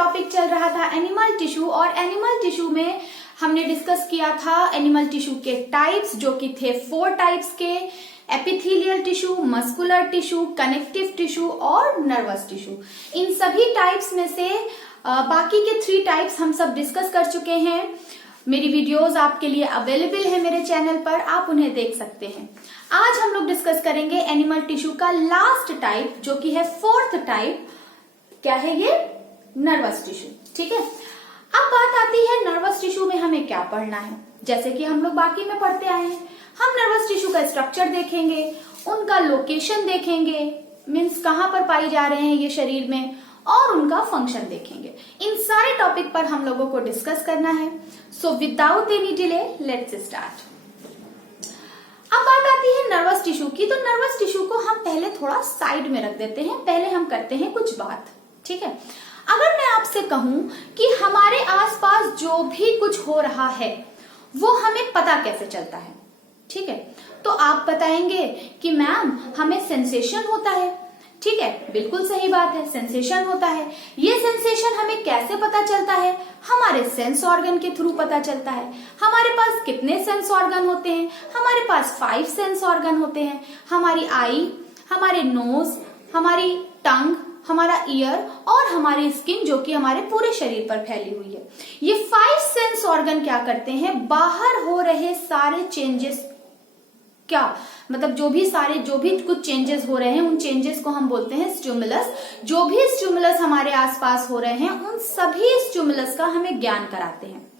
Topic चल रहा था एनिमल टिश्यू, और एनिमल टिश्यू में हमने डिस्कस किया था एनिमल टिश्यू के टाइप्स, जो कि थे 4 टाइप्स के, epithelial tissue, muscular tissue, connective tissue और नर्वस टिश्यू। इन सभी टाइप्स में से बाकी के 3 टाइप्स हम सब डिस्कस कर चुके हैं। मेरी वीडियोस आपके लिए अवेलेबल है मेरे चैनल पर, आप उन्हें देख सकते हैं। आज हम लोग डिस्कस करेंगे एनिमल टिश्यू का लास्ट टाइप, जो कि है 4th टाइप। क्या है ये? Nervous tissue. ठीक है, अब बात आती है नर्वस टिश्यू में हमें क्या पढ़ना है। जैसे कि हम लोग बाकी में पढ़ते आए हैं, हम नर्वस टिश्यू का स्ट्रक्चर देखेंगे, उनका लोकेशन देखेंगे, मीन्स कहां पर पाई जा रहे हैं ये शरीर में, और उनका फंक्शन देखेंगे। इन सारे टॉपिक पर हम लोगों को डिस्कस करना है। So without any delay let's start. अब बात आती है नर्वस टिश्यू की, तो नर्वस टिश्यू को हम पहले थोड़ा साइड में रख देते हैं, पहले हम करते हैं कुछ बात। ठीक है, अगर मैं आपसे कहूं कि हमारे आसपास जो भी कुछ हो रहा है वो हमें पता कैसे चलता है, ठीक है, तो आप बताएंगे कि मैम हमें सेंसेशन होता है। ठीक है, बिल्कुल सही बात है, सेंसेशन होता है। ये सेंसेशन हमें कैसे पता चलता है? हमारे सेंस ऑर्गन के थ्रू पता चलता है। हमारे पास कितने सेंस ऑर्गन होते हैं? हमारे पास 5 सेंस ऑर्गन होते हैं। हमारी आई, हमारे नोज, हमारी टंग, हमारा ईयर और हमारी स्किन, जो कि हमारे पूरे शरीर पर फैली हुई है। ये 5 सेंस ऑर्गन क्या करते हैं? बाहर हो रहे सारे चेंजेस, क्या मतलब जो भी कुछ चेंजेस हो रहे हैं, उन चेंजेस को हम बोलते हैं स्टिमुलस। जो भी स्टिमुलस हमारे आसपास हो रहे हैं, उन सभी स्टिमुलस का हमें ज्ञान कराते हैं।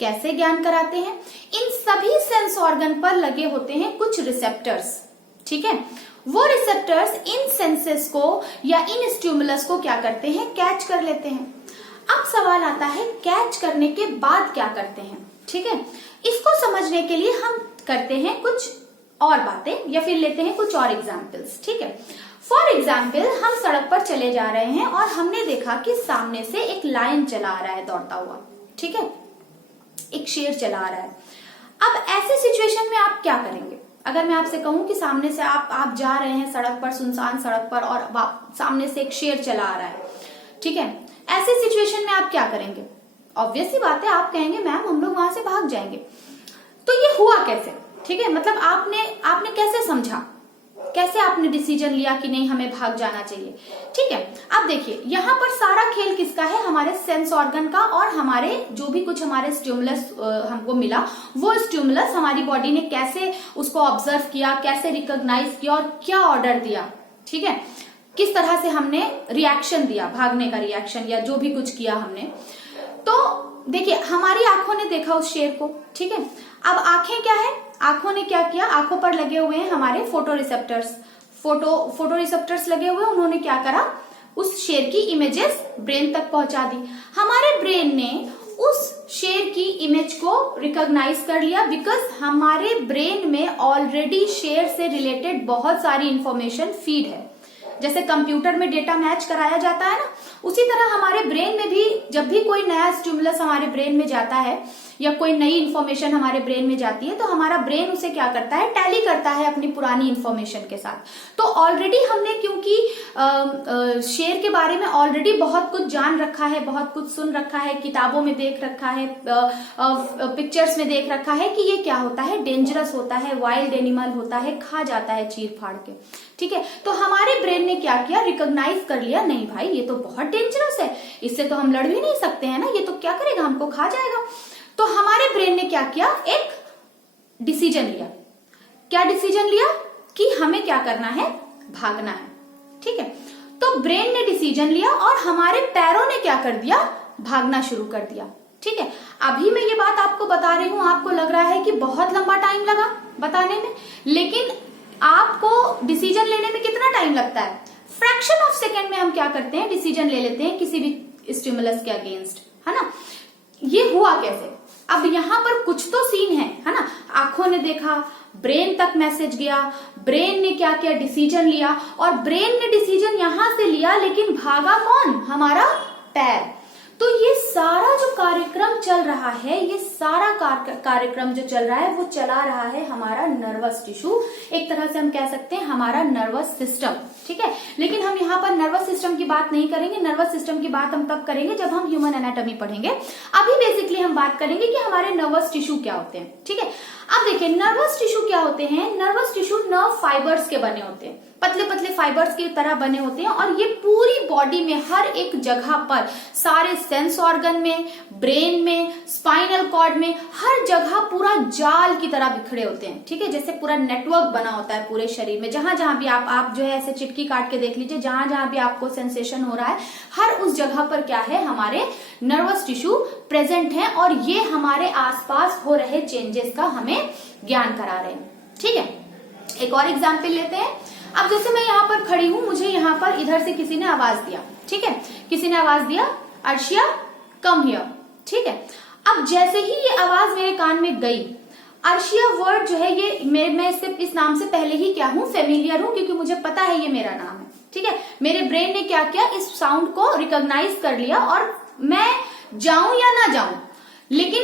कैसे ज्ञान कराते हैं? इन सभी सेंस ऑर्गन पर लगे होते हैं कुछ रिसेप्टर्स। ठीक है, वो रिसेप्टर्स इन सेंसेस को या इन स्टिमुलस को क्या करते हैं? कैच कर लेते हैं। अब सवाल आता है, कैच करने के बाद क्या करते हैं? ठीक है, इसको समझने के लिए हम करते हैं कुछ और बातें, या फिर लेते हैं कुछ और एग्जाम्पल्स। ठीक है, फॉर एग्जाम्पल हम सड़क पर चले जा रहे हैं और हमने देखा कि सामने से एक लायन चला आ रहा है दौड़ता हुआ। ठीक है, एक शेर चला आ रहा है। अब ऐसे सिचुएशन में आप क्या करेंगे? अगर मैं आपसे कहूं कि सामने से आप जा रहे हैं सड़क पर, सुनसान सड़क पर, और सामने से एक शेर चला आ रहा है। ठीक है, ऐसे सिचुएशन में आप क्या करेंगे? ऑब्वियस सी बात है, आप कहेंगे मैम हम लोग वहां से भाग जाएंगे। तो ये हुआ कैसे? ठीक है, मतलब आपने कैसे समझा, कैसे आपने डिसीजन लिया कि नहीं हमें भाग जाना चाहिए? ठीक है, अब देखिए यहाँ पर सारा खेल किसका है? हमारे सेंस ऑर्गन का, और हमारे जो भी कुछ हमारे स्टिमुलस हमको मिला, वो स्टिमुलस हमारी बॉडी ने कैसे उसको ऑब्जर्व किया, कैसे रिकॉग्नाइज किया और क्या ऑर्डर दिया। ठीक है, किस तरह से हमने रिएक्शन दिया, भागने का रिएक्शन या जो भी कुछ किया हमने। तो देखिए हमारी आंखों ने देखा उस शेर को। ठीक है, अब आंखें क्या है? आंखों ने क्या किया? आंखों पर लगे हुए हैं हमारे फोटो रिसेप्टर्स लगे हुए। उन्होंने क्या करा? उस शेर की इमेजेस ब्रेन तक पहुंचा दी। हमारे ब्रेन ने उस शेर की इमेज को रिकॉग्नाइज कर लिया, बिकॉज हमारे ब्रेन में ऑलरेडी शेर से रिलेटेड बहुत सारी इंफॉर्मेशन फीड है। जैसे कंप्यूटर में डेटा मैच कराया जाता है ना, उसी तरह हमारे ब्रेन में भी जब भी कोई नया स्टिमुलस हमारे ब्रेन में जाता है या कोई नई इंफॉर्मेशन हमारे ब्रेन में जाती है, तो हमारा ब्रेन उसे क्या करता है? टैली करता है अपनी पुरानी इंफॉर्मेशन के साथ। तो ऑलरेडी हमने, क्योंकि शेर के बारे में ऑलरेडी बहुत कुछ जान रखा है, बहुत कुछ सुन रखा है, किताबों में देख रखा है, पिक्चर्स में देख रखा है कि ये क्या होता है? डेंजरस होता है, वाइल्ड एनिमल होता है, खा जाता है चीर फाड़ के। ठीक है, तो हमारे ब्रेन ने क्या किया? रिकॉग्नाइज कर लिया, नहीं भाई ये तो बहुत डेंजरस है, इससे तो हम लड़ भी नहीं सकते हैं ना, ये तो क्या करेगा, हमको खा जाएगा। तो हमारे ब्रेन ने क्या किया? एक डिसीजन लिया। क्या डिसीजन लिया? कि हमें क्या करना है? भागना है। ठीक है, तो ब्रेन ने डिसीजन लिया और हमारे पैरों ने क्या कर दिया? भागना शुरू कर दिया। ठीक है, अभी मैं ये बात आपको बता रही हूं, आपको लग रहा है कि बहुत लंबा टाइम लगा बताने में, लेकिन आपको डिसीजन लेने में कितना टाइम लगता है? फ्रैक्शन ऑफ सेकेंड में हम क्या करते हैं? डिसीजन ले लेते हैं किसी भी स्टिमुलस के अगेंस्ट, है ना। ये हुआ कैसे? अब यहाँ पर कुछ तो सीन है ना। आंखों ने देखा, ब्रेन तक मैसेज गया, ब्रेन ने क्या किया? डिसीजन लिया, और ब्रेन ने डिसीजन यहां से लिया, लेकिन भागा कौन? हमारा पैर। तो ये सारा जो कार्यक्रम चल रहा है, ये सारा कार्यक्रम जो चल रहा है वो चला रहा है हमारा नर्वस टिश्यू, एक तरह से हम कह सकते हैं हमारा नर्वस सिस्टम, ठीक है। लेकिन हम यहाँ पर नर्वस सिस्टम की बात नहीं करेंगे, नर्वस सिस्टम की बात हम तब करेंगे जब हम ह्यूमन एनाटॉमी पढ़ेंगे। अभी बेसिकली हम बात करेंगे कि हमारे नर्वस टिश्यू क्या होते हैं, ठीक है। अब देखिए नर्वस टिश्यू क्या होते हैं। नर्वस टिश्यू नर्व फाइबर्स के बने होते हैं, पतले पतले फाइबर्स की तरह बने होते हैं, और ये पूरी बॉडी में हर एक जगह पर, सारे सेंस ऑर्गन में, ब्रेन में, स्पाइनल कॉर्ड में, हर जगह पूरा जाल की तरह बिखरे होते हैं, ठीक है। जैसे पूरा नेटवर्क बना होता है पूरे शरीर में, जहां जहां भी आप जो है ऐसे चिटकी काट के देख लीजिए, जहां जहां भी आपको सेंसेशन हो रहा है, हर उस जगह पर क्या है, हमारे नर्वस टिश्यू प्रेजेंट है, और ये हमारे आसपास हो रहे चेंजेस का हमें ज्ञान करा रहे हैं, ठीक है। एक और एग्जाम्पल लेते हैं। अब जैसे मैं यहाँ पर खड़ी हूं, मुझे यहाँ पर इधर से किसी ने आवाज दिया, ठीक है, किसी ने आवाज दिया अर्शिया कम हियर, ठीक है। अब जैसे ही ये आवाज मेरे कान में गई, अर्शिया वर्ड जो है ये मैं इस नाम से पहले ही क्या हूं, फेमिलियर हूं, क्योंकि मुझे पता है ये मेरा नाम है, ठीक है। मेरे ब्रेन ने क्या किया, इस साउंड को रिकॉग्नाइज कर लिया, और मैं जाऊं या ना जाऊं, लेकिन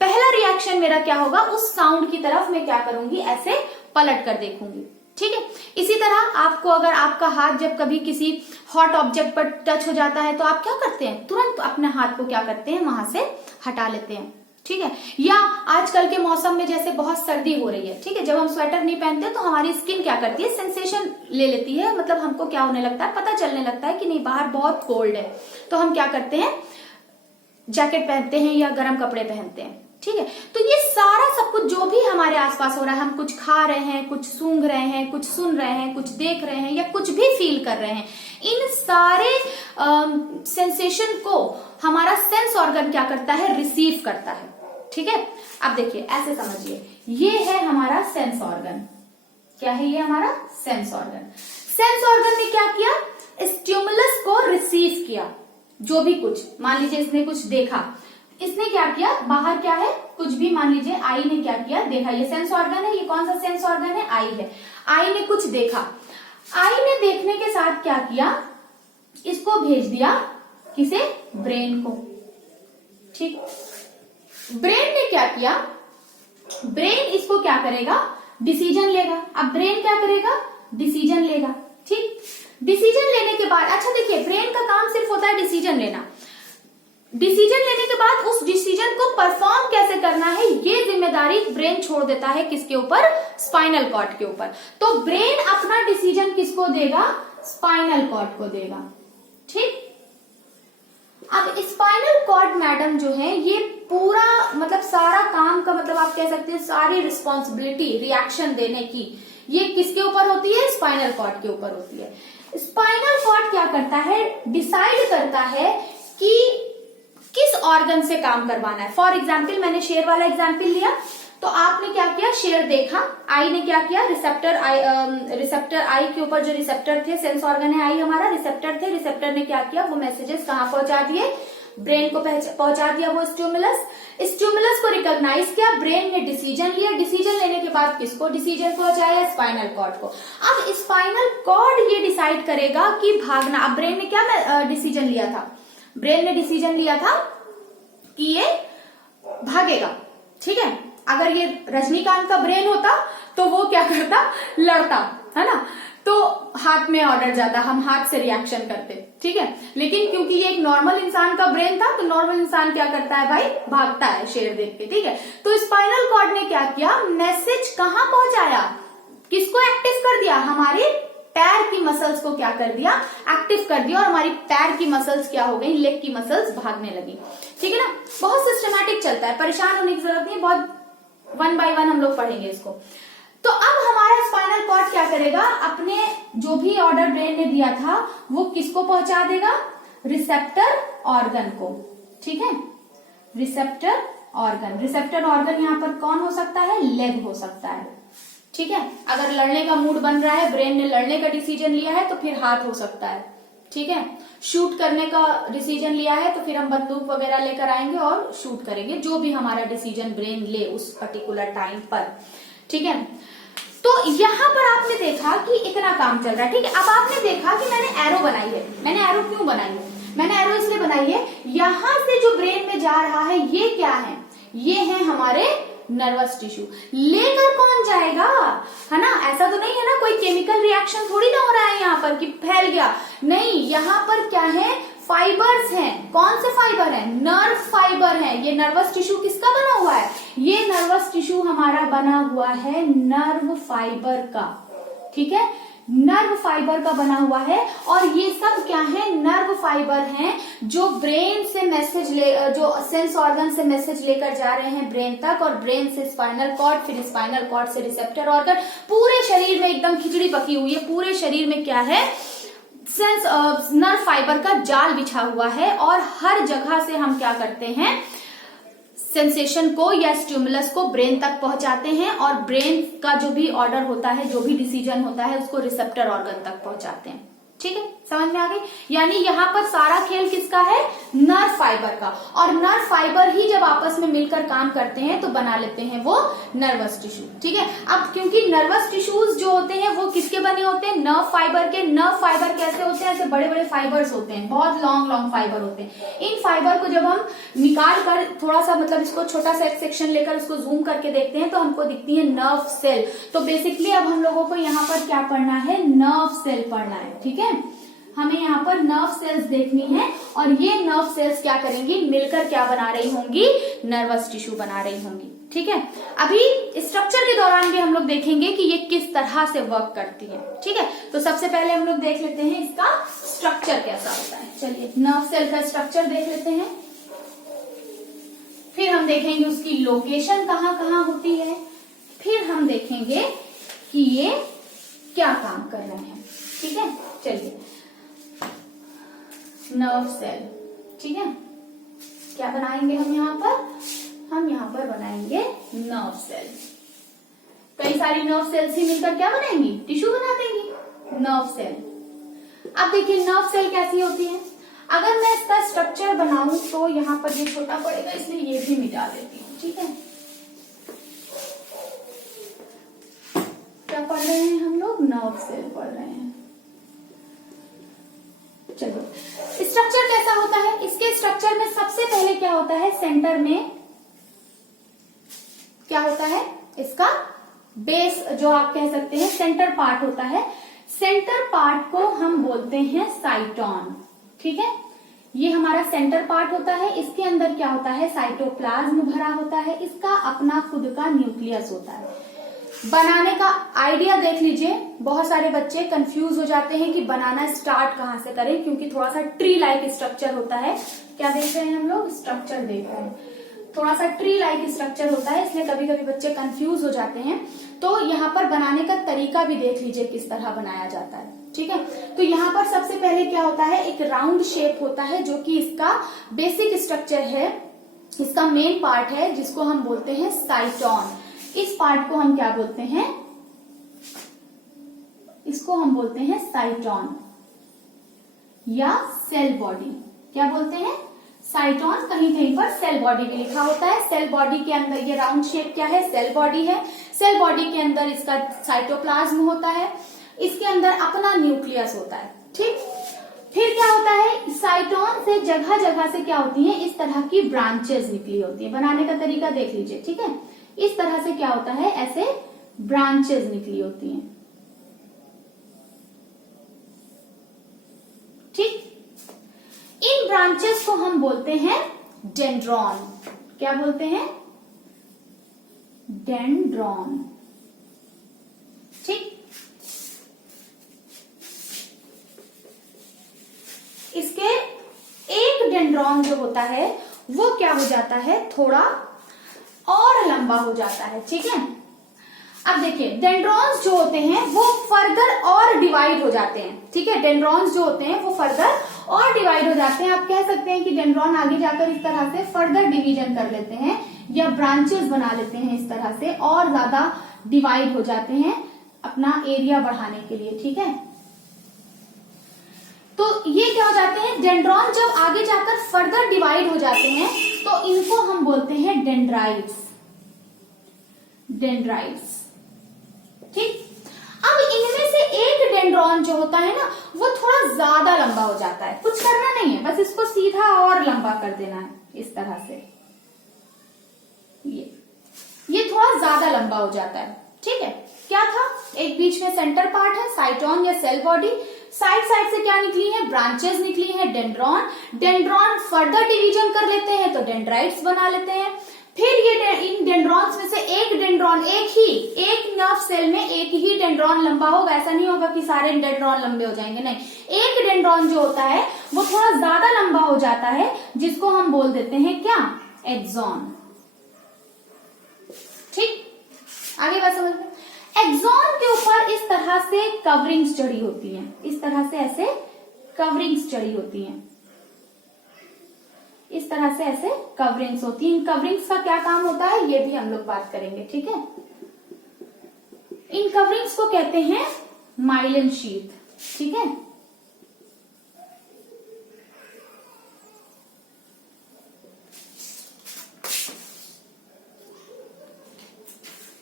पहला रिएक्शन मेरा क्या होगा, उस साउंड की तरफ मैं क्या करूंगी, ऐसे पलट कर देखूंगी, ठीक है। इसी तरह आपको अगर आपका हाथ जब कभी किसी हॉट ऑब्जेक्ट पर टच हो जाता है तो आप क्या करते हैं, तुरंत अपने हाथ को क्या करते हैं, वहां से हटा लेते हैं, ठीक है। या आजकल के मौसम में जैसे बहुत सर्दी हो रही है, ठीक है, जब हम स्वेटर नहीं पहनते तो हमारी स्किन क्या करती है, सेंसेशन ले लेती है, मतलब हमको क्या होने लगता है, पता चलने लगता है कि नहीं बाहर बहुत कोल्ड है, तो हम क्या करते हैं, जैकेट पहनते हैं या गर्म कपड़े पहनते हैं, ठीक है। तो ये सारा सब कुछ जो भी हमारे आसपास हो रहा है, हम कुछ खा रहे हैं, कुछ सूंघ रहे हैं, कुछ सुन रहे हैं, कुछ देख रहे हैं, या कुछ भी फील कर रहे हैं, इन सारे सेंसेशन को हमारा सेंस ऑर्गन क्या करता है, रिसीव करता है, ठीक है। अब देखिए ऐसे समझिए, ये है हमारा सेंस ऑर्गन, क्या है ये हमारा सेंस ऑर्गन। सेंस ऑर्गन ने क्या किया, स्टिमुलस को रिसीव किया, जो भी कुछ, मान लीजिए इसने कुछ देखा, इसने क्या किया, बाहर क्या है, कुछ भी, मान लीजिए आई ने क्या किया, देखा, ये सेंस ऑर्गन है, ये कौन सा सेंस ऑर्गन है, आई है। आई ने कुछ देखा, आई ने देखने के साथ क्या किया, इसको भेज दिया किसे, ब्रेन को, ठीक। ब्रेन ने क्या किया, ब्रेन इसको क्या करेगा, डिसीजन लेगा। अब ब्रेन क्या करेगा, डिसीजन लेगा, ठीक। डिसीजन लेने के बाद, अच्छा देखिए ब्रेन का काम सिर्फ होता है डिसीजन लेना, डिसीजन लेने के बाद उस डिसीजन को परफॉर्म कैसे करना है, ये जिम्मेदारी ब्रेन छोड़ देता है किसके ऊपर, स्पाइनल कॉर्ड के ऊपर। तो ब्रेन अपना डिसीजन किसको देगा, स्पाइनल कॉर्ड को देगा, ठीक। अब स्पाइनल कॉर्ड मैडम जो है, ये पूरा मतलब सारा काम का मतलब आप कह सकते हैं सारी रिस्पॉन्सिबिलिटी रिएक्शन देने की, ये किसके ऊपर होती है, स्पाइनल कॉर्ड के ऊपर होती है। स्पाइनल कॉर्ड क्या करता है, डिसाइड करता है कि किस ऑर्गन से काम करवाना है। फॉर एग्जाम्पल मैंने शेर वाला एग्जाम्पल लिया, तो आपने क्या किया, शेर देखा, आई ने क्या किया, रिसेप्टर आई के ऊपर जो रिसेप्टर थे, सेंस ऑर्गन है आई हमारा, रिसेप्टर थे, रिसेप्टर ने क्या किया, वो मैसेजेस कहाँ पहुंचा दिए, ब्रेन को पहुंचा दिया वो स्टिमुलस को रिकॉग्नाइज किया, ब्रेन ने डिसीजन लिया, डिसीजन लेने के बाद किसको डिसीजन पहुंचाया, स्पाइनल कॉर्ड को। अब स्पाइनल कॉर्ड ये डिसाइड करेगा कि भागना, अब ब्रेन ने क्या डिसीजन लिया था, ब्रेन ने डिसीजन लिया था कि ये भागेगा, ठीक है। अगर ये रजनीकांत का ब्रेन होता तो वो क्या करता, लड़ता, है ना, तो हाथ में ऑर्डर जाता, हम हाथ से रिएक्शन करते, ठीक है। लेकिन क्योंकि ये एक नॉर्मल इंसान का ब्रेन था, तो नॉर्मल इंसान क्या करता है भाई, भागता है शेर देख के, ठीक है। तो स्पाइनल कॉर्ड ने क्या किया, मैसेज कहाँ पहुंचाया, किसको एक्टिव कर दिया, हमारे पैर की मसल्स को क्या कर दिया, एक्टिव कर दिया, और हमारी पैर की मसल्स क्या हो गई, लेग की मसल्स भागने लगी, ठीक है ना। बहुत सिस्टमैटिक चलता है, परेशान होने की जरूरत नहीं, बहुत 1 by 1 हम लोग पढ़ेंगे इसको। तो अब हमारा स्पाइनल कॉर्ड क्या करेगा, अपने जो भी ऑर्डर ब्रेन ने दिया था वो किसको पहुंचा देगा, रिसेप्टर ऑर्गन को, ठीक है। रिसेप्टर ऑर्गन यहाँ पर कौन हो सकता है, लेग हो सकता है, ठीक है। अगर लड़ने का मूड बन रहा है, ब्रेन ने लड़ने का डिसीजन लिया है, तो फिर हाथ हो सकता है, ठीक है। शूट करने का डिसीजन लिया है तो फिर हम बंदूक वगैरह लेकर आएंगे और शूट करेंगे, जो भी हमारा डिसीजन ब्रेन ले उस पर्टिकुलर टाइम पर, ठीक है। तो यहाँ पर आपने देखा कि इतना काम चल रहा है, ठीक है। अब आपने देखा कि मैंने एरो बनाई है, मैंने एरो क्यों बनाई है, मैंने एरो इसलिए बनाई है, यहां से जो ब्रेन में जा रहा है ये क्या है, ये है हमारे नर्वस टिश्यू। लेकर कौन जाएगा, है ना, ऐसा तो नहीं है ना, कोई केमिकल रिएक्शन थोड़ी ना हो रहा है यहाँ पर कि फैल गया, नहीं, यहाँ पर क्या है, फाइबर्स हैं। कौन से फाइबर हैं, नर्व फाइबर हैं। ये नर्वस टिश्यू किसका बना हुआ है, ये नर्वस टिश्यू हमारा बना हुआ है नर्व फाइबर का, ठीक है, नर्व फाइबर का बना हुआ है। और ये सब क्या है, नर्व फाइबर हैं जो ब्रेन से मैसेज जो सेंस ऑर्गन से मैसेज लेकर जा रहे हैं ब्रेन तक, और ब्रेन से स्पाइनल कॉर्ड, फिर स्पाइनल कॉर्ड से रिसेप्टर ऑर्गन, पूरे शरीर में एकदम खिचड़ी पकी हुई है, पूरे शरीर में क्या है, सेंस नर्व फाइबर का जाल बिछा हुआ है। और हर जगह से हम क्या करते हैं, सेंसेशन को या स्टिमुलस को ब्रेन तक पहुंचाते हैं, और ब्रेन का जो भी ऑर्डर होता है, जो भी डिसीजन होता है, उसको रिसेप्टर ऑर्गन तक पहुंचाते हैं। ठीक है, समझ में आ गई। यानी यहाँ पर सारा खेल किसका है, नर्व फाइबर का। और नर्व फाइबर ही जब आपस में मिलकर काम करते हैं तो बना लेते हैं वो नर्वस टिश्यू। ठीक है, अब क्योंकि नर्वस टिश्यूज जो होते हैं वो किसके बने होते हैं, नर्व फाइबर के। नर्व फाइबर कैसे होते हैं, ऐसे बड़े बड़े फाइबर्स होते हैं, बहुत लॉन्ग लॉन्ग फाइबर होते हैं। इन फाइबर को जब हम निकाल कर थोड़ा सा, मतलब इसको छोटा सा एक सेक्शन लेकर उसको जूम करके देखते हैं तो हमको दिखती है नर्व सेल। तो बेसिकली अब हम लोगों को यहाँ पर क्या पढ़ना है, नर्व सेल पढ़ना है। ठीक है, हमें यहाँ पर नर्व सेल्स देखनी है, और ये नर्व सेल्स क्या करेंगी, मिलकर क्या बना रही होंगी, नर्वस टिश्यू बना रही होंगी। ठीक है, अभी स्ट्रक्चर के दौरान भी हम लोग देखेंगे कि ये किस तरह से वर्क करती है। ठीक है, तो सबसे पहले हम लोग देख लेते हैं इसका स्ट्रक्चर कैसा होता है। चलिए, नर्व सेल का स्ट्रक्चर देख लेते हैं, फिर हम देखेंगे उसकी लोकेशन कहाँ कहाँ होती है, फिर हम देखेंगे कि ये क्या काम कर रहे हैं। ठीक है, चलिए, नर्व सेल। ठीक है, क्या बनाएंगे हम यहाँ पर, हम यहाँ पर बनाएंगे नर्व सेल। कई सारी नर्व सेल्स ही मिलकर क्या बनाएंगी, टिश्यू बना देंगी, नर्व सेल। अब देखिए नर्व सेल कैसी होती है, अगर मैं इसका स्ट्रक्चर बनाऊं तो यहाँ पर ये छोटा पड़ेगा, इसलिए ये भी मिटा देती हूँ। ठीक है, क्या पढ़ रहे हैं हम लोग, नर्व सेल पढ़ रहे हैं। चलो, स्ट्रक्चर कैसा होता है, इसके स्ट्रक्चर में सबसे पहले क्या होता है, सेंटर में क्या होता है, इसका बेस जो आप कह सकते हैं सेंटर पार्ट होता है। सेंटर पार्ट को हम बोलते हैं साइटोन। ठीक है, ये हमारा सेंटर पार्ट होता है। इसके अंदर क्या होता है, साइटोप्लाज्म भरा होता है, इसका अपना खुद का न्यूक्लियस होता है। बनाने का आइडिया देख लीजिए, बहुत सारे बच्चे कंफ्यूज हो जाते हैं कि बनाना स्टार्ट कहां से करें, क्योंकि थोड़ा सा ट्री लाइक स्ट्रक्चर होता है। क्या देख रहे हैं हम लोग, स्ट्रक्चर देख रहे हैं, थोड़ा सा ट्री लाइक स्ट्रक्चर होता है, इसलिए कभी कभी बच्चे कंफ्यूज हो जाते हैं। तो यहाँ पर बनाने का तरीका भी देख लीजिए किस तरह बनाया जाता है। ठीक है, तो यहाँ पर सबसे पहले क्या होता है, एक राउंड शेप होता है जो कि इसका बेसिक स्ट्रक्चर है, इसका मेन पार्ट है, जिसको हम बोलते हैं साइटोन। इस पार्ट को हम क्या बोलते हैं, इसको हम बोलते हैं साइटोन या सेल बॉडी। क्या बोलते हैं, साइटोन। कहीं कहीं पर सेल बॉडी भी लिखा होता है। सेल बॉडी के अंदर ये राउंड शेप क्या है, सेल बॉडी है। सेल बॉडी के अंदर इसका साइटोप्लाज्म होता है, इसके अंदर अपना न्यूक्लियस होता है। ठीक, फिर क्या होता है, साइटोन से जगह जगह से क्या होती है, इस तरह की ब्रांचेस निकली होती है। बनाने का तरीका देख लीजिए। ठीक है, इस तरह से क्या होता है, ऐसे ब्रांचेस निकली होती हैं। ठीक, इन ब्रांचेस को हम बोलते हैं डेंड्रॉन। क्या बोलते हैं, डेंड्रॉन। ठीक, इसके एक डेंड्रॉन जो होता है वो क्या हो जाता है, थोड़ा और लंबा हो जाता है। ठीक है, अब देखिए डेंड्रॉन्स जो होते हैं वो फर्दर और डिवाइड हो जाते हैं। ठीक है, डेंड्रॉन्स जो होते हैं वो फर्दर और डिवाइड हो जाते हैं। आप कह सकते हैं कि डेंड्रॉन आगे जाकर इस तरह से फर्दर डिवीजन कर लेते हैं या ब्रांचेस बना लेते हैं, इस तरह से और ज्यादा डिवाइड हो जाते हैं अपना एरिया बढ़ाने के लिए। ठीक है, तो ये क्या हो जाते हैं, डेंड्रॉन जब आगे जाकर फर्दर डिवाइड हो जाते हैं तो इनको हम बोलते हैं डेंड्राइट्स। डेंड्राइट्स। ठीक, अब इनमें से एक डेंड्रॉन जो होता है ना वो थोड़ा ज्यादा लंबा हो जाता है। कुछ करना नहीं है, बस बस इसको सीधा और लंबा कर देना है इस तरह से। ये थोड़ा ज्यादा लंबा हो जाता है, ठीक है। क्या था, एक बीच में सेंटर पार्ट है, साइटोन या सेल बॉडी, साइड साइड से क्या निकली है, ब्रांचेस निकली है, डेंड्रॉन। डेंड्रॉन फर्दर डिवीजन कर लेते हैं तो डेंड्राइट्स बना लेते हैं। फिर ये इन डेंड्रॉन्स में से एक डेंड्रॉन, एक नर्व सेल में एक ही डेंड्रॉन लंबा होगा, ऐसा नहीं होगा कि सारे डेंड्रॉन लंबे हो जाएंगे, नहीं। एक डेंड्रॉन जो होता है वो थोड़ा ज्यादा लंबा हो जाता है, जिसको हम बोल देते हैं क्या, एक्सॉन। ठीक, आगे बात समझ में। एक्सॉन के ऊपर इस तरह से कवरिंग्स चढ़ी होती हैं, इस तरह से ऐसे कवरिंग्स चढ़ी होती हैं, इस तरह से ऐसे कवरिंग्स होती हैं। इन कवरिंग्स का क्या काम होता है ये भी हम लोग बात करेंगे, ठीक है। इन कवरिंग्स को कहते हैं माइलिन शीथ, ठीक है।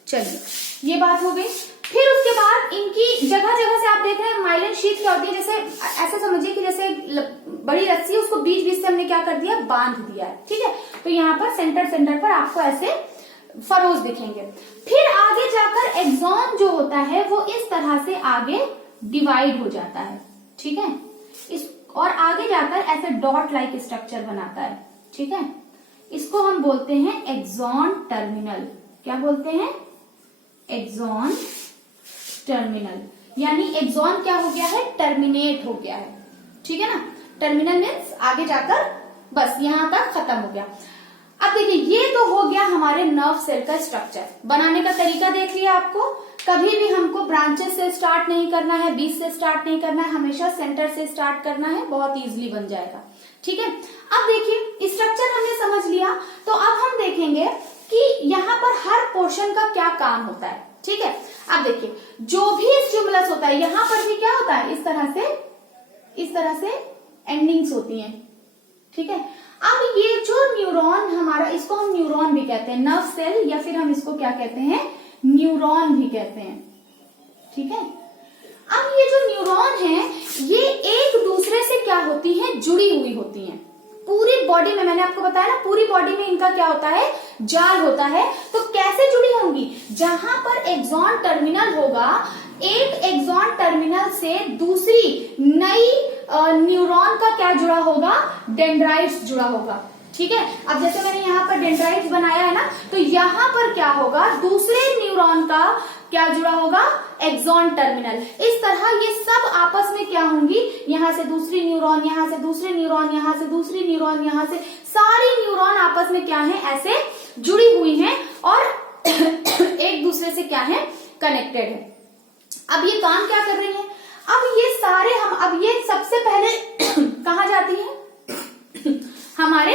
चलिए, ये बात हो गई। फिर उसके बाद इनकी जगह जगह से आप देख रहे हैं माइलिन शीथ क्या होती है, जैसे ऐसे समझिए कि जैसे बड़ी रस्सी है, उसको बीच बीच से हमने क्या कर दिया, बांध दिया है, ठीक है। तो यहाँ पर सेंटर पर आपको ऐसे फरोज दिखेंगे। फिर आगे जाकर एक्सॉन जो होता है वो इस तरह से आगे डिवाइड हो जाता है, ठीक है। इस और आगे जाकर ऐसे डॉट लाइक स्ट्रक्चर बनाता है, ठीक है। इसको हम बोलते हैं एक्सॉन टर्मिनल। क्या बोलते हैं, एक्सॉन टर्मिनल। यानी एक्सॉन क्या हो गया है, टर्मिनेट हो गया है, ठीक है ना। टर्मिनल मीन्स आगे जाकर बस यहां तक खत्म हो गया। अब देखिए, ये तो हो गया हमारे नर्व सेल का स्ट्रक्चर। बनाने का तरीका देख लिया आपको। कभी भी हमको ब्रांचेस से स्टार्ट नहीं करना है, बीच से स्टार्ट नहीं करना है, हमेशा सेंटर से स्टार्ट करना है, बहुत इजीली बन जाएगा, ठीक है। अब देखिए, स्ट्रक्चर हमने समझ लिया, तो अब हम देखेंगे कि यहाँ पर हर पोर्शन का क्या काम होता है, ठीक है। अब देखिए, जो भी स्टिमुलस होता है यहाँ पर भी क्या होता है, इस तरह से एंडिंग्स होती हैं, ठीक है। अब ये जो न्यूरॉन हमारा, इसको हम न्यूरॉन भी कहते हैं, नर्व सेल, या फिर हम इसको क्या कहते हैं, न्यूरॉन भी कहते हैं, ठीक है। अब ये जो न्यूरॉन है ये एक दूसरे से क्या होती हैं, जुड़ी हुई होती हैं। पूरी बॉडी में, मैंने आपको बताया ना, पूरी बॉडी में इनका क्या होता है, जाल होता है। तो कैसे जुड़ी होंगी, जहां पर एक्सॉन टर्मिनल होगा, एक एक्सॉन टर्मिनल से दूसरी नई न्यूरॉन का क्या जुड़ा होगा, डेंड्राइट्स जुड़ा होगा, ठीक है। अब जैसे मैंने यहाँ पर डेंड्राइट्स बनाया है ना, तो यहाँ पर क्या होगा, दूसरे न्यूरॉन का क्या जुड़ा होगा, एक्सॉन टर्मिनल। इस तरह ये सब आपस में क्या होंगी, यहाँ से दूसरी न्यूरॉन, यहाँ से दूसरे न्यूरॉन, यहाँ से दूसरी न्यूरॉन, यहाँ से सारी न्यूरॉन आपस में क्या है, ऐसे जुड़ी हुई हैं और एक दूसरे से क्या है, कनेक्टेड है। अब ये काम क्या कर रही है, अब ये सारे अब ये सबसे पहले कहा जाती है, हमारे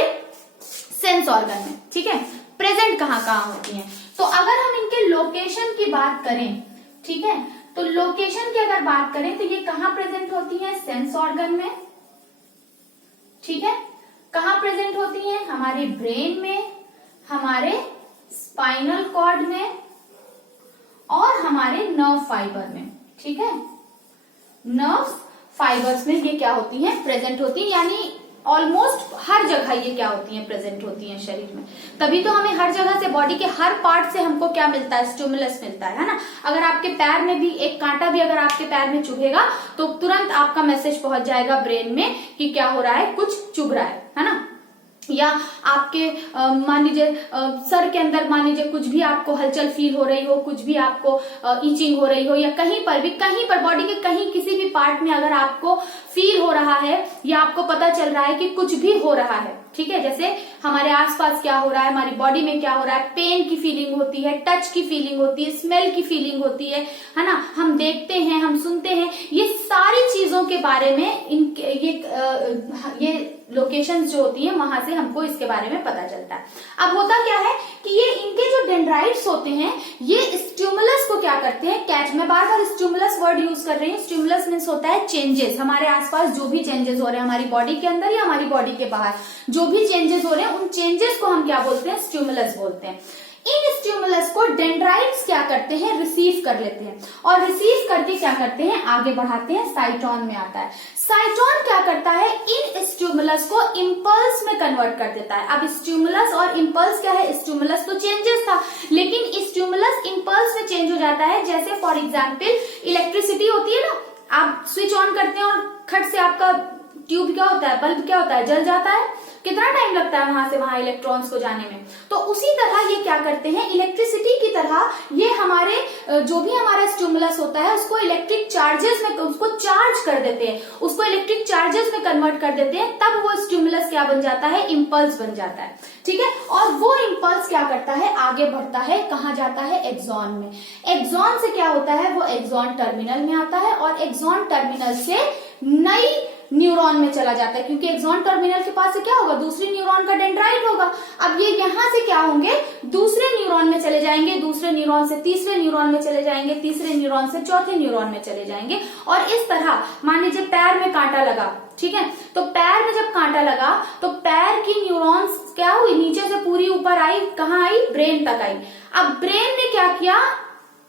सेंस ऑर्गन में, ठीक है। प्रेजेंट कहाँ होती हैं, तो अगर हम इनके लोकेशन की बात करें, ठीक है, तो लोकेशन की अगर बात करें तो ये कहाँ प्रेजेंट होती है, सेंस ऑर्गन में, ठीक है। कहाँ प्रेजेंट होती है, हमारे ब्रेन में, हमारे स्पाइनल कॉर्ड में और हमारे नर्व फाइबर में, ठीक है। नर्व फाइबर्स में ये क्या होती हैं, प्रेजेंट होती है, यानी ऑलमोस्ट हर जगह ये क्या होती हैं, प्रेजेंट होती हैं शरीर में। तभी तो हमें हर जगह से, बॉडी के हर पार्ट से हमको क्या मिलता है, स्टिमुलस मिलता है ना। अगर आपके पैर में भी एक कांटा भी अगर आपके पैर में चुभेगा तो तुरंत आपका मैसेज पहुंच जाएगा ब्रेन में कि क्या हो रहा है, कुछ चुभ रहा है ना। या आपके मान लीजिए सर के अंदर मान लीजिए कुछ भी आपको हलचल फील हो रही हो, कुछ भी आपको ईचिंग हो रही हो, या कहीं पर बॉडी के कहीं किसी भी पार्ट में अगर आपको फील हो रहा है या आपको पता चल रहा है कि कुछ भी हो रहा है, ठीक है। जैसे हमारे आसपास क्या हो रहा है, हमारी बॉडी में क्या हो रहा है, पेन की फीलिंग होती है, टच की फीलिंग होती है, स्मेल की फीलिंग होती है ना। हम देखते हैं, हम सुनते हैं, ये सारी चीजों के बारे में ये लोकेशंस जो होती हैं वहां से हमको इसके बारे में पता चलता है। अब होता क्या है कि ये इनके जो डेंड्राइट्स होते हैं ये स्टिमुलस को क्या करते हैं, कैच। मैं बार बार स्टिमुलस वर्ड यूज कर रही हूँ। स्टिमुलस मीन्स होता है चेंजेस, हमारे आसपास जो भी चेंजेस हो रहे हैं हमारी बॉडी के अंदर या हमारी बॉडी के बाहर, जो भी चेंजेस हो रहे हैं उन चेंजेस को हम क्या बोलते हैं, स्टिमुलस बोलते हैं। इन स्टिमुलस को डेंड्राइट्स क्या करते हैं, रिसीव कर लेते हैं और रिसीव करके क्या करते हैं, आगे बढ़ाते हैं, साइटोन में आता है। साइटोन क्या करता है, इन स्टिमुलस को इम्पल्स में कन्वर्ट कर देता है। अब स्टिमुलस और इम्पल्स क्या है, स्टिमुलस तो चेंजेस था, लेकिन स्टिमुलस इम्पल्स में चेंज हो जाता है। जैसे फॉर एग्जाम्पल इलेक्ट्रिसिटी होती है ना, आप स्विच ऑन करते हैं और खट से आपका ट्यूब क्या होता है, बल्ब क्या होता है, जल जाता है। कितना टाइम लगता है वहां से वहां इलेक्ट्रॉन्स को जाने में। तो उसी तरह ये क्या करते हैं, इलेक्ट्रिसिटी की तरह ये हमारे जो भी हमारा स्टिमुलस होता है उसको इलेक्ट्रिक चार्जेस में, उसको चार्ज कर देते हैं, उसको इलेक्ट्रिक चार्जेस में कन्वर्ट कर देते हैं, तब वो स्टिमुलस क्या बन जाता है, इम्पल्स बन जाता है। ठीक है, और वो इम्पल्स क्या करता है, आगे बढ़ता है, कहाँ जाता है, एक्सॉन में। एक्सॉन से क्या होता है, वो एक्सॉन टर्मिनल में आता है और एक्सॉन टर्मिनल से नई न्यूरॉन में चला जाता है, क्योंकि एक्सॉन टर्मिनल के पास से क्या होगा, दूसरी न्यूरॉन का डेंड्राइट होगा। अब ये यहाँ से क्या होंगे, दूसरे न्यूरॉन में चले जाएंगे, दूसरे न्यूरॉन से तीसरे न्यूरॉन में चले जाएंगे, तीसरे न्यूरॉन से चौथे न्यूरॉन में चले जाएंगे। और इस तरह मान लीजिए पैर में कांटा लगा, ठीक है, तो पैर में जब कांटा लगा तो पैर की न्यूरॉन्स क्या हुई, नीचे से पूरी ऊपर आई, कहाँ आई, ब्रेन तक आई। अब ब्रेन ने क्या किया,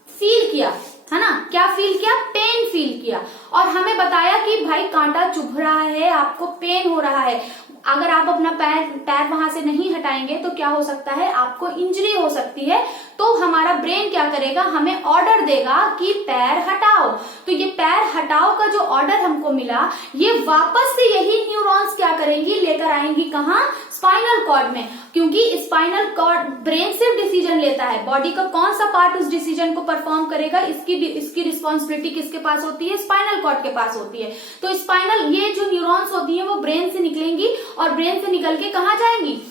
फील किया, है ना, क्या फील किया, पेन फील किया, और हमें बताया कि भाई कांटा चुभ रहा है, आपको पेन हो रहा है। अगर आप अपना पैर वहां से नहीं हटाएंगे तो क्या हो सकता है, आपको इंजरी हो सकती है। तो हमारा ब्रेन क्या करेगा, हमें ऑर्डर देगा कि पैर हटाओ। तो ये पैर हटाओ का जो ऑर्डर हमको मिला, ये वापस से यही न्यूरॉन्स क्या करेंगी, लेकर आएंगी कहाँ, स्पाइनल कॉर्ड में, क्योंकि स्पाइनल कॉर्ड ब्रेन सिर्फ डिसीजन लेता है, बॉडी का कौन सा पार्ट उस डिसीजन को परफॉर्म करेगा, इसकी रिस्पॉन्सिबिलिटी किसके पास होती है, स्पाइनल कॉर्ड के पास होती है। तो स्पाइनल, ये जो न्यूरॉन्स होती है वो ब्रेन से निकलेंगी और ब्रेन से निकल के कहाँ जाएंगी,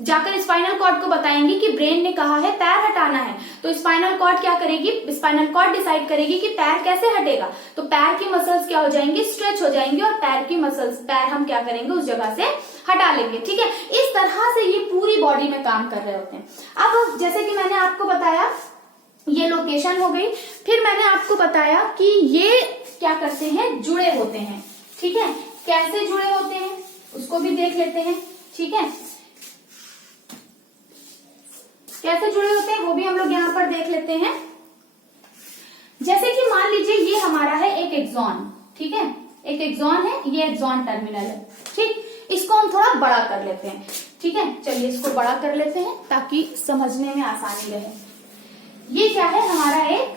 जाकर स्पाइनल कॉर्ड को बताएंगी कि ब्रेन ने कहा है पैर हटाना है। तो स्पाइनल कॉर्ड क्या करेगी, स्पाइनल कॉर्ड डिसाइड करेगी कि पैर कैसे हटेगा। तो पैर की मसल्स क्या हो जाएंगी, स्ट्रेच हो जाएंगी, और पैर की मसल्स, पैर हम क्या करेंगे, उस जगह से हटा लेंगे। ठीक है, इस तरह से ये पूरी बॉडी में काम कर रहे होते हैं। अब जैसे कि मैंने आपको बताया, ये लोकेशन हो गई, फिर मैंने आपको बताया कि ये क्या करते हैं, जुड़े होते हैं। ठीक है, कैसे जुड़े होते हैं उसको भी देख लेते हैं। ठीक है, कैसे जुड़े होते हैं वो भी हम लोग यहाँ पर देख लेते हैं। जैसे कि मान लीजिए ये हमारा है एक एक्सॉन, ठीक है, एक एक्सॉन है, ये एक्सॉन टर्मिनल है। ठीक, इसको हम थोड़ा बड़ा कर लेते हैं। ठीक है, चलिए इसको बड़ा कर लेते हैं ताकि समझने में आसानी रहे। ये क्या है, हमारा एक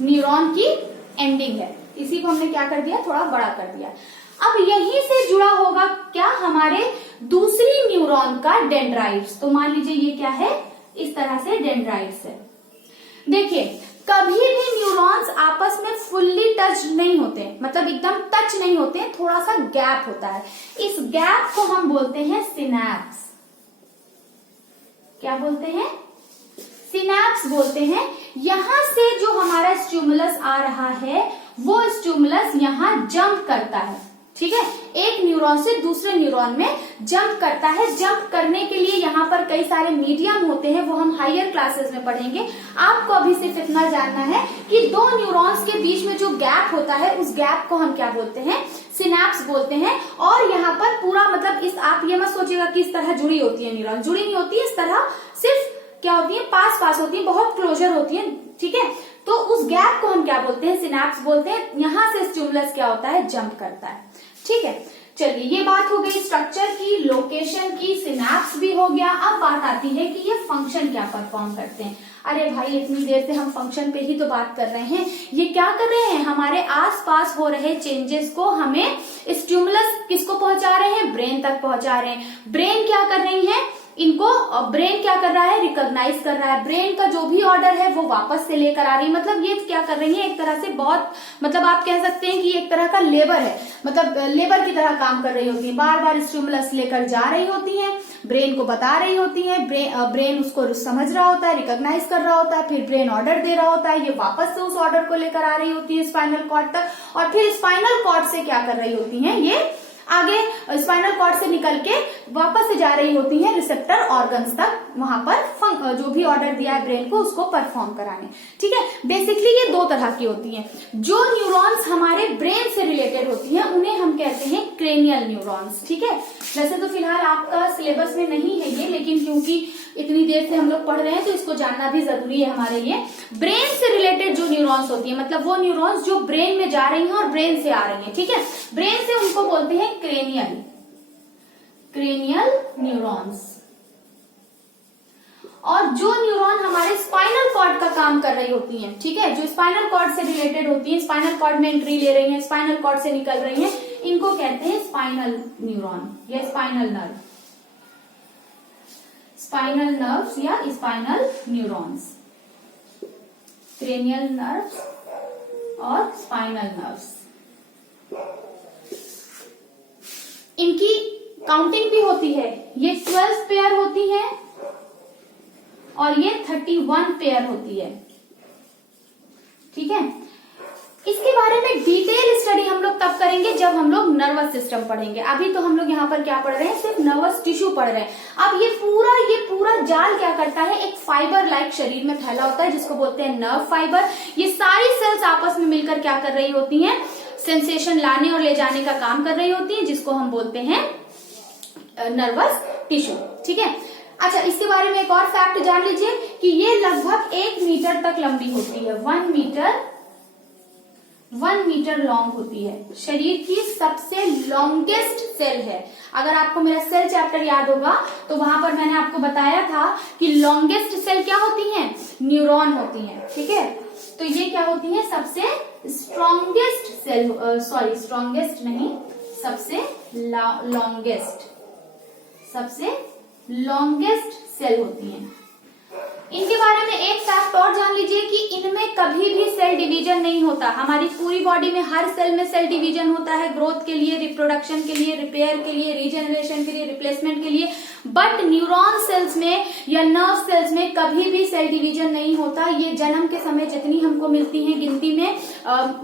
न्यूरॉन की एंडिंग है, इसी को हमने क्या कर दिया, थोड़ा बड़ा कर दिया। अब यहीं से जुड़ा होगा क्या, हमारे दूसरी न्यूरॉन का डेंड्राइट्स। तो मान लीजिए ये क्या है, इस तरह से डेंड्राइट्स है। देखिए, कभी भी न्यूरॉन्स आपस में फुल्ली टच नहीं होते, मतलब एकदम टच नहीं होते, थोड़ा सा गैप होता है। इस गैप को हम बोलते हैं सिनैप्स। क्या बोलते हैं, सिनैप्स बोलते हैं। यहां से जो हमारा स्टिमुलस आ रहा है वो स्टिमुलस यहां जंप करता है। ठीक है, एक न्यूरॉन से दूसरे न्यूरॉन में जंप करता है। जंप करने के लिए यहाँ पर कई सारे मीडियम होते हैं, वो हम हायर क्लासेस में पढ़ेंगे। आपको अभी सिर्फ इतना जानना है कि दो न्यूरॉन्स के बीच में जो गैप होता है उस गैप को हम क्या बोलते हैं, सिनैप्स बोलते हैं। और यहाँ पर पूरा मतलब इस, आप ये मत सोचिएगा कि इस तरह जुड़ी होती है न्यूरॉन, जुड़ी नहीं होती है, इस तरह सिर्फ क्या होती है, पास पास होती है, बहुत क्लोजर होती है। ठीक है, तो उस गैप को हम क्या बोलते हैं, सिनैप्स बोलते हैं। यहां से स्टिमुलस क्या होता है, जंप करता है। ठीक है, चलिए ये बात हो गई स्ट्रक्चर की, लोकेशन की, सिनैप्स भी हो गया। अब बात आती है कि ये फंक्शन क्या परफॉर्म करते हैं। अरे भाई, इतनी देर से हम फंक्शन पे ही तो बात कर रहे हैं। ये क्या कर रहे हैं, हमारे आसपास हो रहे चेंजेस को हमें स्टिमुलस किसको पहुंचा रहे हैं, ब्रेन तक पहुंचा रहे हैं। ब्रेन क्या कर रही है, इनको ब्रेन क्या कर रहा है, रिकॉग्नाइज कर रहा है। ब्रेन का जो भी ऑर्डर है वो वापस से लेकर आ रही है। मतलब ये क्या कर रही है, एक तरह से बहुत, मतलब आप कह सकते हैं कि एक तरह का लेबर है, मतलब लेबर की तरह काम कर रही होती है। बार बार स्टिमुलस लेकर जा रही होती है, ब्रेन को बता रही होती है, ब्रेन उसको समझ रहा होता है, रिकॉग्नाइज कर रहा होता है, फिर ब्रेन ऑर्डर दे रहा होता है, ये वापस से उस ऑर्डर को लेकर आ रही होती है स्पाइनल कॉर्ड तक, और फिर स्पाइनल कॉर्ड से क्या कर रही होती है, ये आगे स्पाइनल कॉर्ड से निकल के वापस से जा रही होती है रिसेप्टर ऑर्गन्स तक, वहां पर जो भी ऑर्डर दिया है ब्रेन को उसको परफॉर्म कराने। ठीक है, बेसिकली ये दो तरह की होती हैं। जो न्यूरॉन्स हमारे ब्रेन से रिलेटेड होती हैं उन्हें हम कहते हैं क्रेनियल न्यूरॉन्स। ठीक है, वैसे तो फिलहाल आपका सिलेबस में नहीं है ये, लेकिन क्योंकि इतनी देर से हम लोग पढ़ रहे हैं तो इसको जानना भी जरूरी है हमारे लिए। ब्रेन से रिलेटेड जो न्यूरॉन्स होती है, मतलब वो न्यूरॉन्स जो ब्रेन में जा रही हैं और ब्रेन से आ रही हैं, ठीक है, ब्रेन से उनको बोलते हैं क्रेनियल न्यूरॉन्स। और जो न्यूरॉन हमारे स्पाइनल कॉर्ड का काम कर रही होती हैं, ठीक है, जो स्पाइनल कॉर्ड से रिलेटेड होती हैं, स्पाइनल कॉर्ड में एंट्री ले रही हैं, स्पाइनल कॉर्ड से निकल रही हैं, इनको कहते हैं स्पाइनल न्यूरॉन या स्पाइनल नर्व, स्पाइनल नर्व्स या स्पाइनल न्यूरॉन्स, क्रेनियल नर्व्स और स्पाइनल नर्व्स। इनकी काउंटिंग भी होती है, ये 12 पेयर होती है और ये 31 पेयर होती है, ठीक है। इसके बारे में डिटेल स्टडी हम लोग तब करेंगे जब हम लोग नर्वस सिस्टम पढ़ेंगे। अभी तो हम लोग यहाँ पर क्या पढ़ रहे हैं, सिर्फ नर्वस टिश्यू पढ़ रहे हैं। अब ये पूरा जाल क्या करता है, एक फाइबर लाइक शरीर में फैला होता है जिसको बोलते हैं नर्व फाइबर। ये सारी सेल्स आपस में मिलकर क्या कर रही होती हैं, सेंसेशन लाने और ले जाने का काम कर रही होती है, जिसको हम बोलते हैं नर्वस टिश्यू, ठीक है। अच्छा, इसके बारे में एक और फैक्ट जान लीजिए कि ये लगभग 1 मीटर तक लंबी होती है, 1 मीटर लॉन्ग होती है। शरीर की सबसे लॉन्गेस्ट सेल है। अगर आपको मेरा सेल चैप्टर याद होगा तो वहां पर मैंने आपको बताया था कि लॉन्गेस्ट सेल क्या होती हैं, न्यूरॉन होती हैं, ठीक है। तो ये क्या होती है, सबसे स्ट्रॉन्गेस्ट सेल, स्ट्रॉन्गेस्ट नहीं, सबसे लॉन्गेस्ट सेल होती हैं। इनके बारे में एक फैक्ट और जान लीजिए कि इनमें कभी भी सेल डिवीजन नहीं होता। हमारी पूरी बॉडी में हर सेल में सेल डिवीजन होता है, ग्रोथ के लिए, रिप्रोडक्शन के लिए, रिपेयर के लिए, रीजनरेशन के लिए, रिप्लेसमेंट के लिए, बट न्यूरॉन सेल्स में या नर्व सेल्स में कभी भी सेल डिवीजन नहीं होता। ये जन्म के समय जितनी हमको मिलती हैं गिनती में,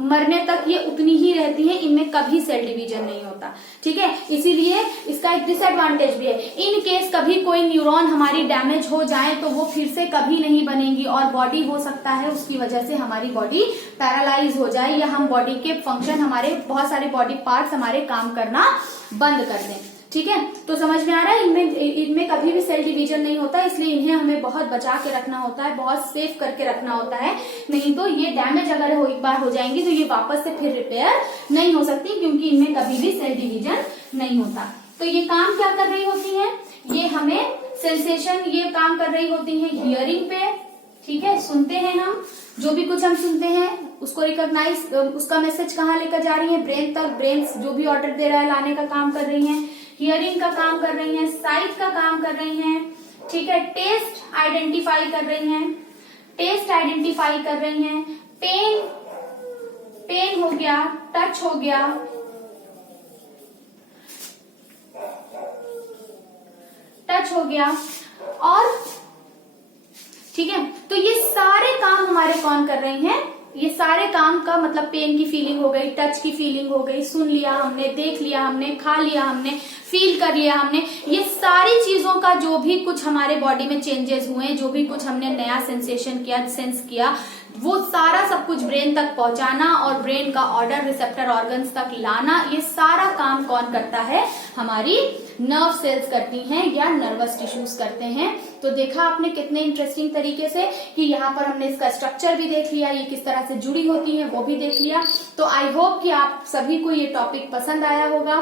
मरने तक ये उतनी ही रहती हैं, इनमें कभी सेल डिवीजन नहीं होता, ठीक है। इसीलिए इसका एक डिसएडवांटेज भी है, इन केस कभी कोई न्यूरॉन हमारी डैमेज हो जाए तो वो फिर से कभी नहीं बनेगी और बॉडी हो सकता है उसकी वजह से हमारी बॉडी पैरालाइज हो जाए या हम बॉडी के फंक्शन, हमारे बहुत सारे बॉडी पार्ट्स हमारे काम करना बंद कर दें, ठीक है। तो समझ में आ रहा है, इनमें कभी भी सेल डिवीजन नहीं होता, इसलिए इन्हें हमें बहुत बचा के रखना होता है, बहुत सेफ करके रखना होता है, नहीं तो ये डैमेज अगर एक बार हो जाएंगी तो ये वापस से फिर रिपेयर नहीं हो सकती, क्योंकि इनमें कभी भी सेल डिवीजन नहीं होता। तो ये काम क्या कर रही होती है, ये हमें सेंसेशन, ये काम कर रही होती है हियरिंग पे, ठीक है। सुनते हैं हम, जो भी कुछ हम सुनते हैं उसको रिकॉग्नाइज, उसका मैसेज कहाँ लेकर जा रही है, ब्रेन तक। ब्रेन जो भी ऑर्डर दे रहा है लाने का काम कर रही है, हियरिंग का काम कर रही हैं, साइट का काम कर रही हैं, ठीक है। टेस्ट आइडेंटिफाई कर रही हैं, पेन हो गया, टच हो गया, और ठीक है। तो ये सारे काम हमारे कौन कर रही हैं, ये सारे काम का मतलब पेन की फीलिंग हो गई, टच की फीलिंग हो गई, सुन लिया हमने, देख लिया हमने, खा लिया हमने, फील कर लिया हमने, ये सारी चीजों का जो भी कुछ हमारे बॉडी में चेंजेस हुए, जो भी कुछ हमने नया सेंसेशन किया, सेंस किया, वो सारा सब कुछ ब्रेन तक पहुंचाना और ब्रेन का ऑर्डर रिसेप्टर ऑर्गन्स तक लाना, ये सारा काम कौन करता है, हमारी नर्व सेल्स करती हैं या नर्वस टिश्यूज करते हैं। तो देखा आपने कितने इंटरेस्टिंग तरीके से कि यहाँ पर हमने इसका स्ट्रक्चर भी देख लिया, ये किस तरह से जुड़ी होती है वो भी देख लिया। तो आई होप कि आप सभी को ये टॉपिक पसंद आया होगा।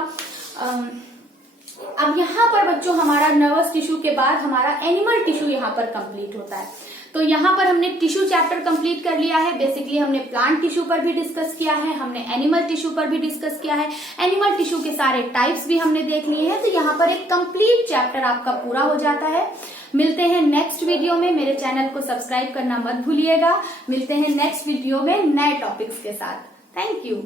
अब यहाँ पर बच्चों हमारा नर्वस टिश्यू के बाद हमारा एनिमल टिश्यू यहाँ पर कंप्लीट होता है। तो यहाँ पर हमने टिश्यू चैप्टर कंप्लीट कर लिया है। बेसिकली हमने प्लांट टिश्यू पर भी डिस्कस किया है, हमने एनिमल टिश्यू पर भी डिस्कस किया है, एनिमल टिश्यू के सारे टाइप्स भी हमने देख लिए हैं। तो यहाँ पर एक कंप्लीट चैप्टर आपका पूरा हो जाता है। मिलते हैं नेक्स्ट वीडियो में, मेरे चैनल को सब्सक्राइब करना मत भूलिएगा। मिलते हैं नेक्स्ट वीडियो में नए टॉपिक्स के साथ। Thank you.